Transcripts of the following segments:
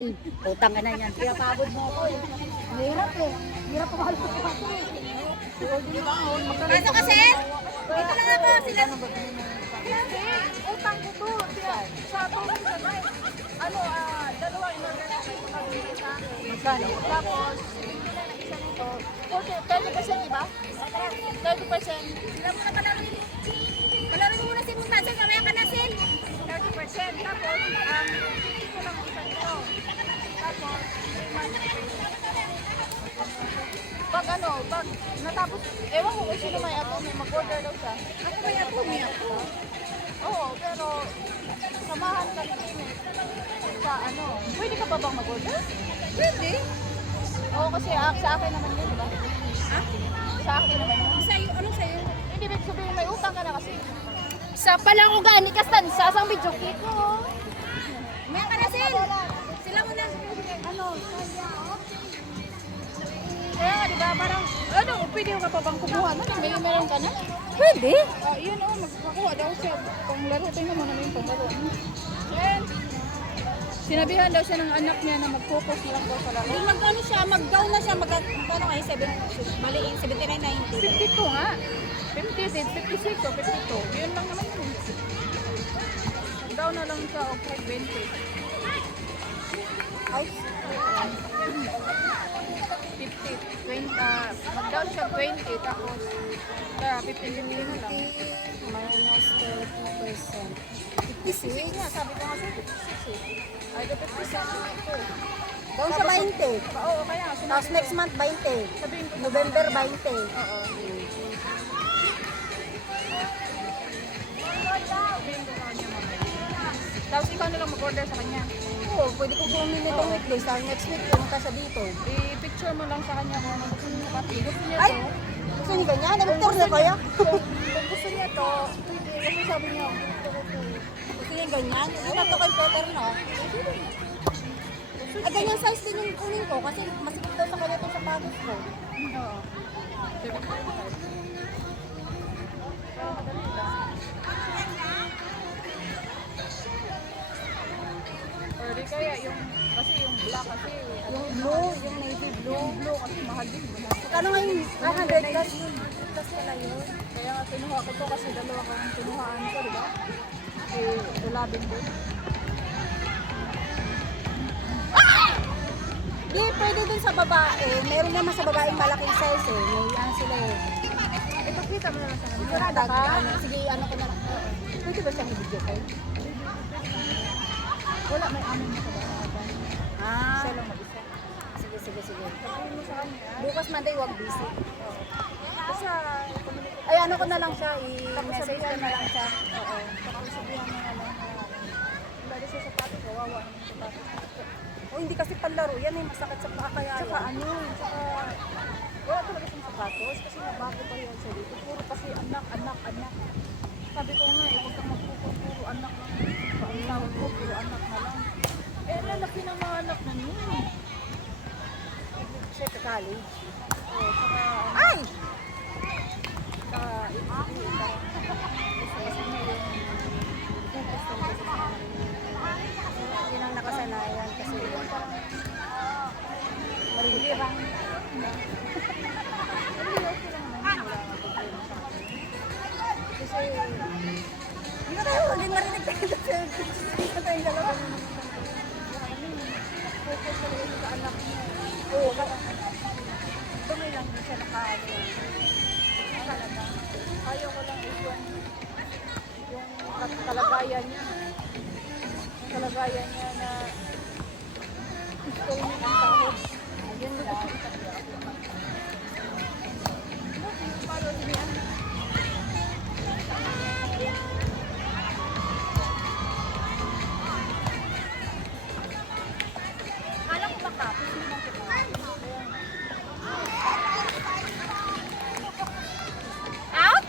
Utang ka na yan. Kaya pagod mo ako eh. Mahirap eh. Mahirap ako halos ako. Pasok ka, sir? Dito lang ako. Sila. Utang ko to. Sa tulong sa night. Dalawa in-order na kayo nakabili sa akin. Magkano? Tapos, bibili na ng isa nito. 30%, diba? 30%. Sila muna palaro yun. Palaro mo muna si Mutasan. Kamaya ka na, sir. 30%. Tapos, bibili ko lang ang isa nito. Tapos, 3 months free. Pag natapos, ewan ko kung sino may ato, may mag-order daw siya. Ako ba yan? May ako. Oo, pero samahan kami sa pwede ka ba bang mag-order? Pwede. Oo, kasi sa akin naman yun, diba? Ha? Sa akin naman yun. Sa'yo? Anong sa'yo? Hindi, ibig sabihin may utang ka na kasi. Sa palang ugani ka, Stan. Sa asang video ko. Kamaya ka na, sir. Sila muna. Kaya nga, diba, parang, pwede ka pa bang kumuha? Meron ka na? Pwede. Yun, magpakuha daw siya. Panglaro, tingnan mo naman yung panglaro. Yan. Sinabihan daw siya ng anak niya na mag-focus lang daw sa laro. Yung mag-ano siya, mag-down na siya, magkano kayo? 79.90. 52 nga. 56 o 52. Yun lang naman yun. Down na lang siya o kahit 20. Ay, 50, 20, mag-down siya 20, tapos 15 na lang. minus 30%. 56 nga, sabi ko nga sa'yo, 56 eh. Ay, 56 na ito. Down sa 20. Oo, kaya nga, Tapos next month, 20. sabihin ko, November, 20. oo. Sabihin ko kanya mamaya. Tapos ikaw na lang mag-order sa kanya. Oo, pwede ko kunin itong weekday. Sa next week, pumunta siya dito. I-picture mo lang sa kanya kung ano gusto niya pati. Gusto niya Ay! to. Gusto niyo ganyan? Nag-tour na kaya? Kung gusto niya to, pwede. Kasi sabi niya, Gusto niyo ganyan? Hindi na ito computer, no? Ay, ganyan size din yung kunin ko kasi masikip daw sa kanya itong sapatos ko. oo. 75. Kadali lang. Or di kaya kasi yung black kasi, Yung blue, yung navy blue. yung blue kasi mahal din. Kano nga yung 100 plus? Plus pala yun. Kaya nga kinuha ko to kasi dalawa kang kinuhaan ko, di ba? Eh, tulabin din. Di, pwede din sa babae. Meron naman sa babaeng malaking size eh. May ano sila eh. Ipakita mo na lang sa kanila. Sigurada ka? Sige, ano ko na lang. Pwede ba siyang i-video call? Wala, may amin na sa bahay. Ah, Siya lang mag-isa. sige, sige, sige. Sabihin mo sa kanya. Bukas Monday, wag busy. Basta, communicate. Ay, ano ko na lang siya, i-message ko na lang siya. Oo. Saka sabihan mo na lang. Lalo sa sapatos, kawawa naman yung sapatos. O, hindi kasi panlaro yan eh, masakit sa paa kaya Tsaka yan. tsaka wala talaga siyang sapatos kasi nabago pa yan siya dito. Puro kasi anak. Sabi ko nga huwag kang puro anak lang. Ang tawag ko, puro anak na lang. Eh, lalaki ng mga anak na nun. Siya sa college. Oo, saka Ay! kasi niya yung focus talaga sa Yun ang nakasanayan kasi malilirang. Kasi hindi na tayo ulit marinig tayo sa hindi na tayong dalawa. focus talaga siya sa anak niya. Oo, Tumay lang din siya nakaano. Talaga. Ayaw ko lang is yung kalagayan niya. Kalagayan niya na gusto niya ng sahod. Ayun lang. Paano niya? Kala ko baka, tapos hindi lang kita. Out?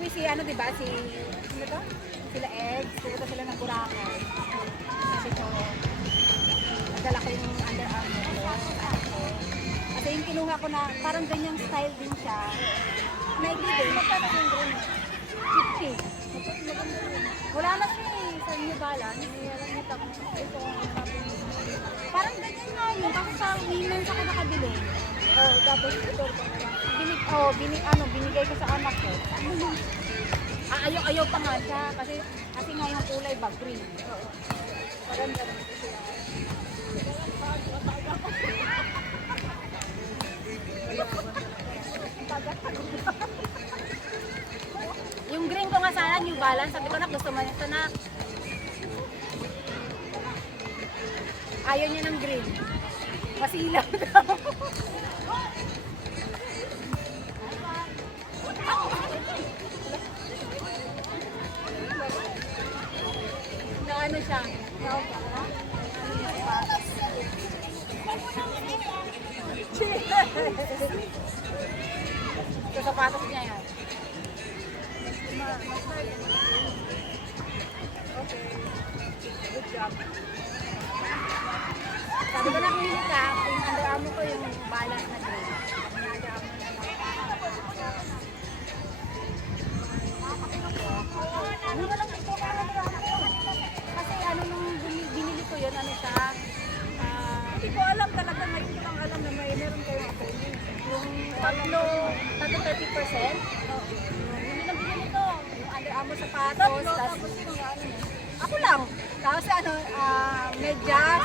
umuwi si ano, di ba? Si, sino to? Sila Ed. Pupunta sila ng Boracay. Kasi ko, nadala ko yung Under Armour ko. Kasi yung kinuha ko na parang ganyang style din siya. Naigli din. Magkano yung green? 50. Wala na siya eh. Sa New Balance. Parang ganyan nga yun. Kasi sa women's ako nakabili. Oh, tapos ito. Binigay ko sa anak ko. Ayaw pa nga siya. Kasi nga yung kulay ba, green. Maganda naman ito siya. Yung green ko nga sana, New Balance. Sabi ko na, gusto mo nito na. Ayaw niya ng green. Masilaw daw. Na ano siya? Sa sapatos niya yan. Okay. Good job. Sabi ko na pinili ka, yung Under Armour ko yung balance na green. Under Armour na lang. Hindi ko lang ito ka Under Armour. Kasi ano nung binili ko yun, ano siya, Hindi ko alam talaga. Ngayon ko lang alam na meron kayong appointment. yung tatlo 30%. Hindi lang binili ko. Yung Under Armour sapatos. Tapos yung ano niya. Ako lang. Tapos ano, medyas.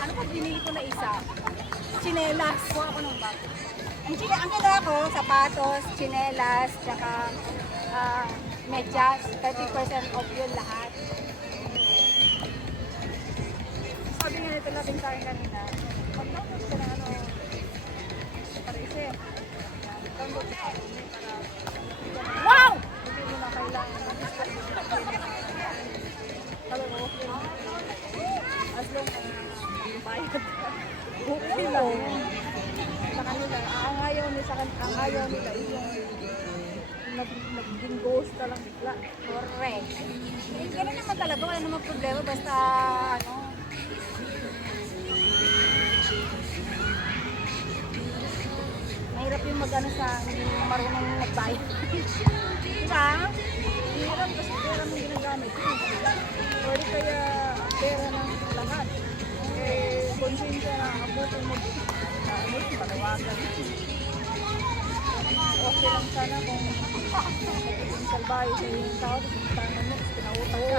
Ano pa binili ko na isa? Chinelas. Kuha ako ng bag. Ang kinuha ko, sapatos, chinelas, tsaka medyas. 30% off yun lahat. Sabi nga nito labing tayo kanina. Mag-download ka ng ano. Pareset. Download ka para Wow! hindi mo na kailangan mag-discuss. Alam mo, okay lang. As long as bayad ka. Okay lang. Sa kanila, ang ayaw nila yung naging ghost na lang bigla. Correct. Eh, ganun naman talaga. Wala namang problema. Basta, ano, mahirap yung mag-ano sa hindi marunong magbayad. Diba? Hirap kasi pera mong ginagamit. Pwede kaya pera ng lahat. Eh, konsensya na abutin mo din. Ano yung panawagan. Okay lang sana kung salbayo sa yung tao, tama mo, pinautang ka.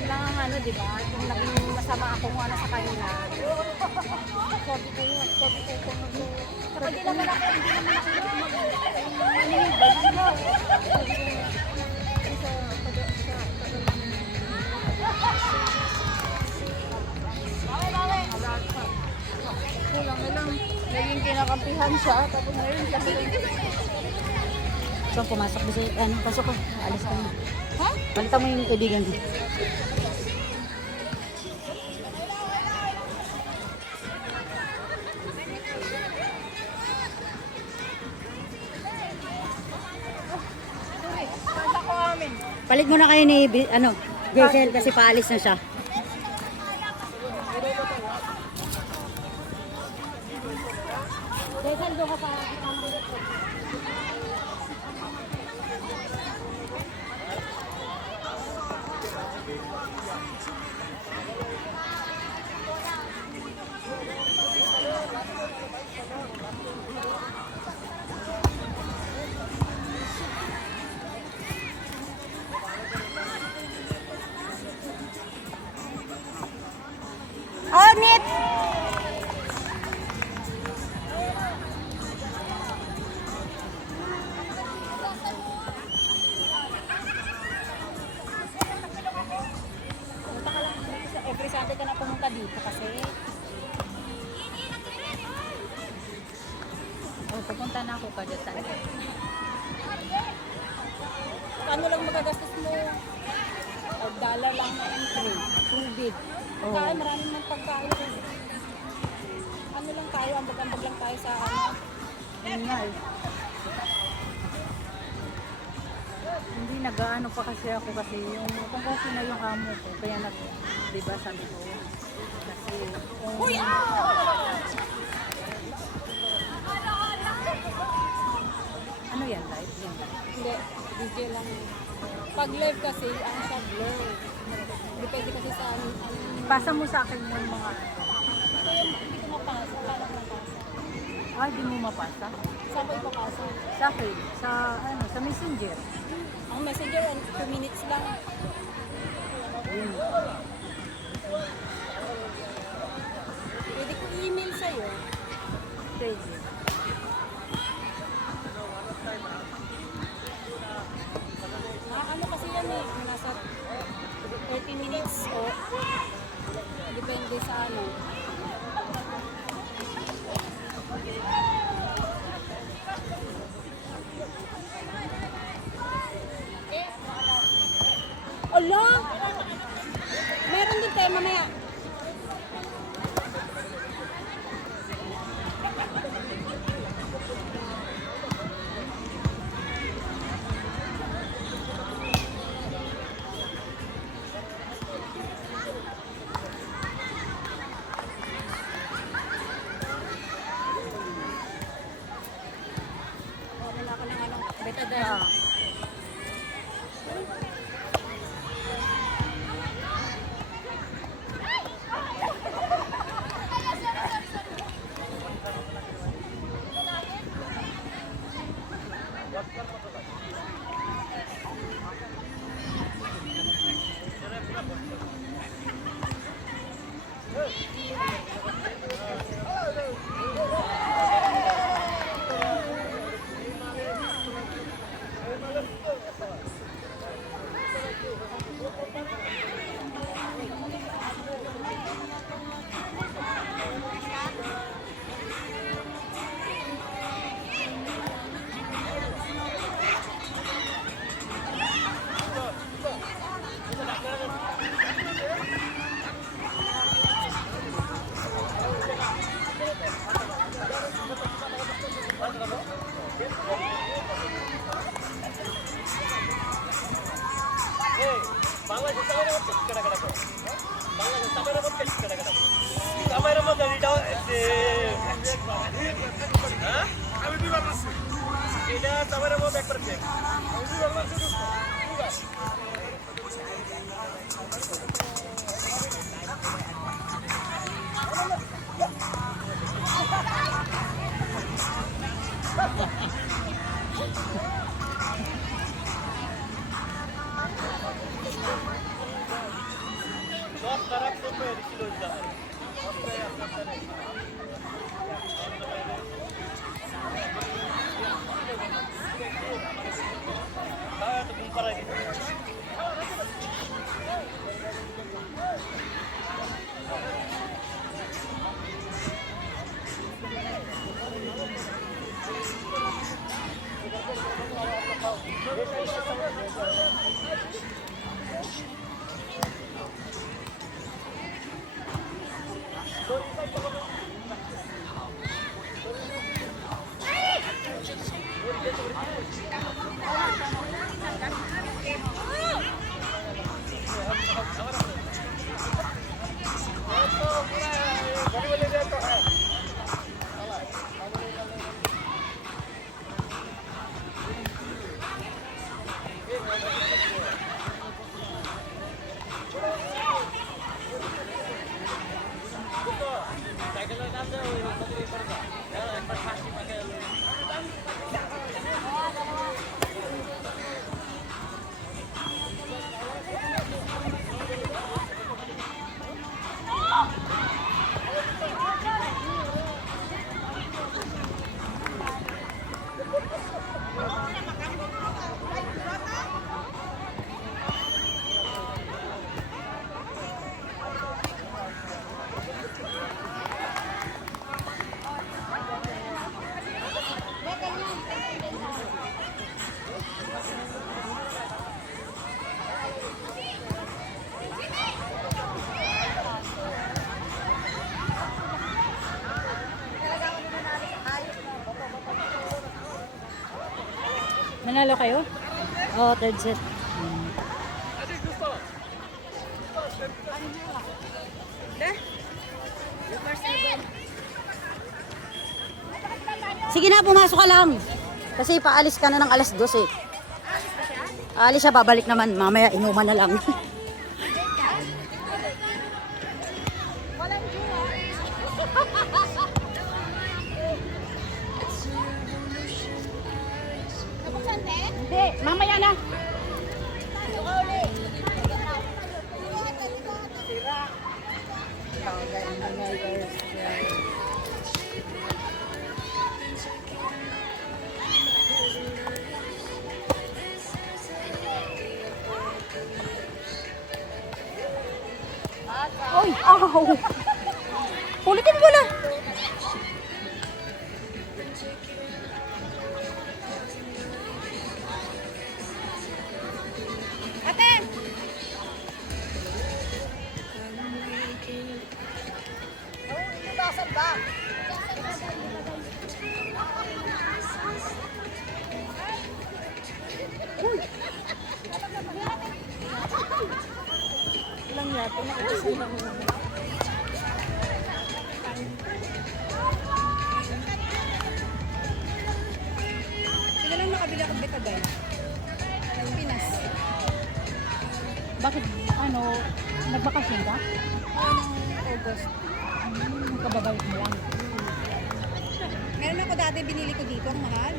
Kailangan ano, diba? Kung naging masama ako kung ano sa kanila. Sabi ko nga, kung ano, Saka di naman ako manilibay. Ano? kulang na lang. Naging kinakampihan siya, tapos ngayon siya So, pumasok ba sa'yo? Ano, pasok ko. Alis ka na. Ha? Balita mo yung kaibigan ko. Kanta ko amin. Palit mo na kayo ni, ano, Jaisel kasi paalis na siya. Jaisel, doon ka pa. Onit! Every Sunday ka na pumunta dito kasi. Oh, pupunta na ako kada Sunday. Ano lang magagastos mo? $5 lang na entry. Tubig. Pagkain, maraming man pagkain. Ano lang tayo, ambag-ambag lang tayo sa ano. Yun nga eh. Hindi nag-ano pa kasi ako kasi yung kung okay na yung amo ko. Kaya di ba sabi ko, kasi ano yan, live? Yan. Hindi, DJ lang. Pag live kasi, ano siya, blur. Depende kasi sa ano. Pasa mo sa akin yung mga Ito yung hindi ko mapasa. Paano ko mapasa? di mo mapasa. Saan ko ipapasa? Sa akin, sa messenger. Ang messenger, 2 minutes lang. Pwede ko i-email sa'yo. Pwede. Ano kasi yan eh, nasa 30 minutes o depende sa ano. Ala! Meron din tayo mamaya. Wala ka ng ano, betadine. Manalo kayo? Oo, third set. Sige na, pumasok ka lang. Kasi paalis ka na ng alas 12 eh. Alis siya, babalik naman. Mamaya, inuman na lang. Hindi, mamaya na. Oy, aw! Ulitin mo na. Ate! Inubasan ba? Ilang yato na kasi lang. Sino lang nakabili ako betadine? Pinas. Bakit, ano, nagbakasyon ka? August. Kababalik mo lang. Meron ako dati binili ko dito, ang mahal.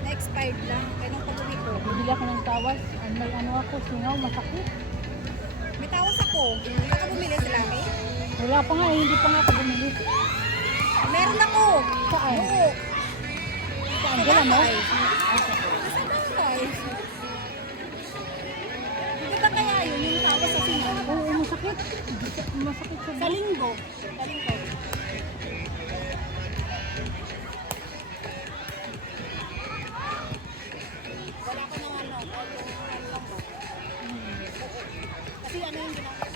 Na-expired lang. Kaya nung pag-uwi ko, Bibili ako ng tawas. May ano ako, singaw, masakit. may tawas ako. Hindi ako bumili sa laki. Wala pa nga, hindi pa nga ako bumili. Meron ako. Saan? Oo. Saan? Dala mo? Nasa bahay. Hindi ba kaya yun yung tawas sa singaw? Oo, masakit. Masakit sa Sa linggo. Sa linggo. Wala ko ng ano. Kasi ano yung ginagawa?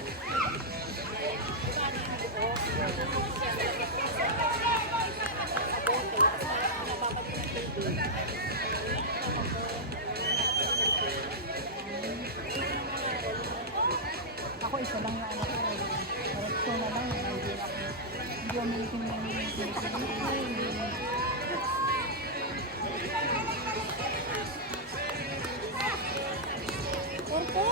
Ako isa lang na anak ko. Diretso na lang. Hindi umiitin na Porto?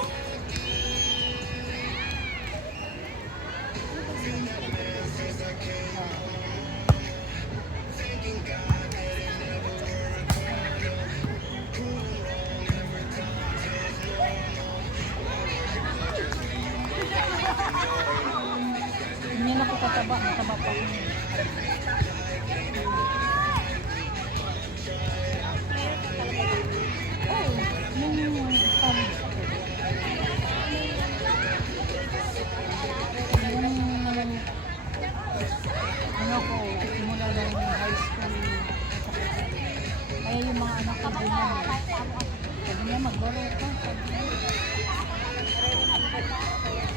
Hindi na ako tataba. Mataba pa ako. Nung college ako. Ano ko, simula lang yung high school. Kaya yung mga anak ko din yan. Sabi niya, maglaro ka. Sabi niya.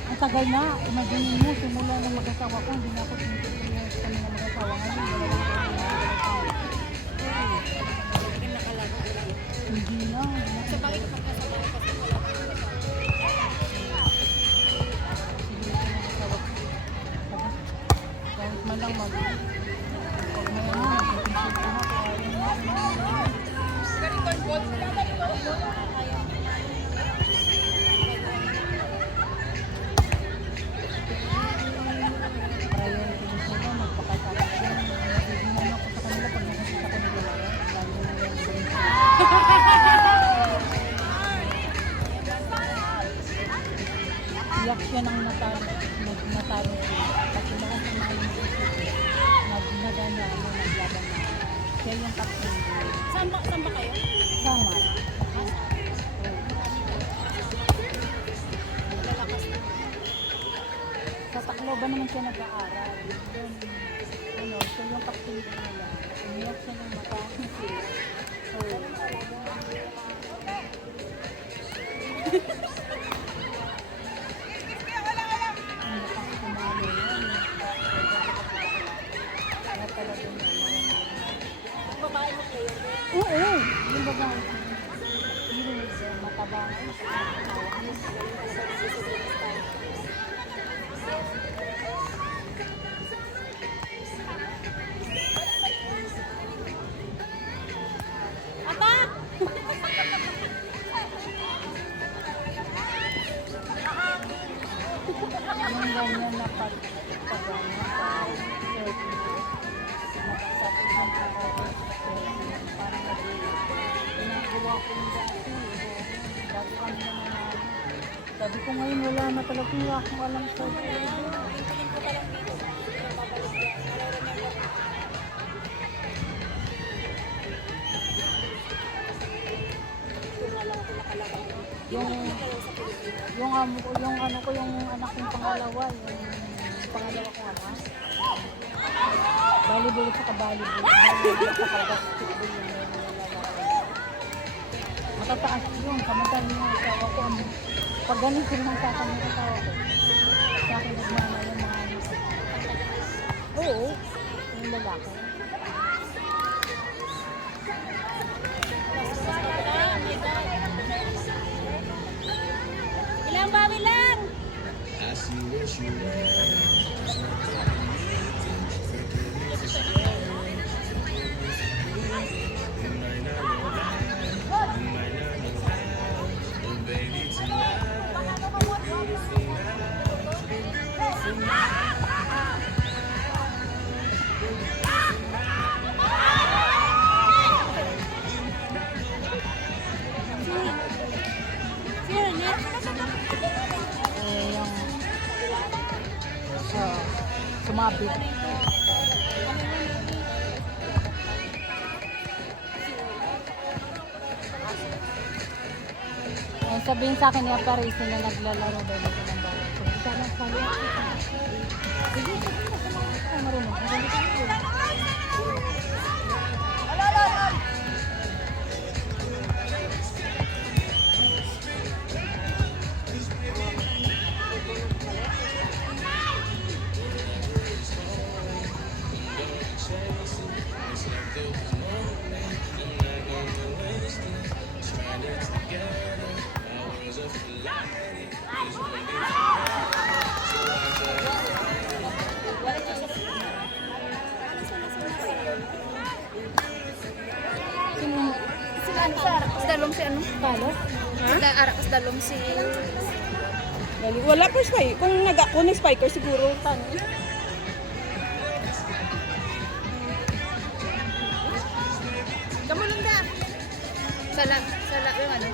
Ang tagal na, imagine mo, simula nang mag-asawa ko, hindi na ako 23 years kami na mag-asawa. Ngayon, wala lang kami na mag-asawa. Hindi na. Sa bakit magkasama ko kasi wala pa yung Kahit man lang pag may ano, nagpipicture ka na, priority ko sila, magpakasama ko. Nagiging ako sa kanila pag nakasita ko nila. Lalo na yung iyak siya ng natalo siya. Kasi lahat ng mga yung nagnaga niya, naglaban na. Siya yung captain. Saan ba kayo? Sama. Lalakas na. Sa Tacloban naman siya nag-aaral. Then, ano, siya yung captain ko nila. Umiyak siya ng mata. Ang lakas kumalo yan. Kaya talagang ano. Babae mo player. Oo. kumbaga, yung mataba. Atak! Yung ganyan na sabi ko ngayon wala na talaga wala akong alam sa Tingin ko pa lang dito. Babalik yan. Kung alam ko nakalagay. yung yung amo ko yung ano ko yung anak kong pangalawa yung pangalawa kong anak volleyball sa volleyball sa basketball yung nilalaro matataas yun kamantan yung asawa ko pag ganito lang sa akin yung asawa ko sa akin nagmana yung mga ano oo yung lalaki Ilang bawi lang! yung sumabit sabihin sa akin ni Paris na naglalaro daw dito ng bawat. So, sana sali ako. Sige, sige. Marunong. Magaling ka yun. Sila ano sa arakas dalom si ano? Talo? Sila arakas dalom si... Wala pa spike. Kung nag-ako ng spiker siguro tanong. Kamu lang da! Sala yung ano?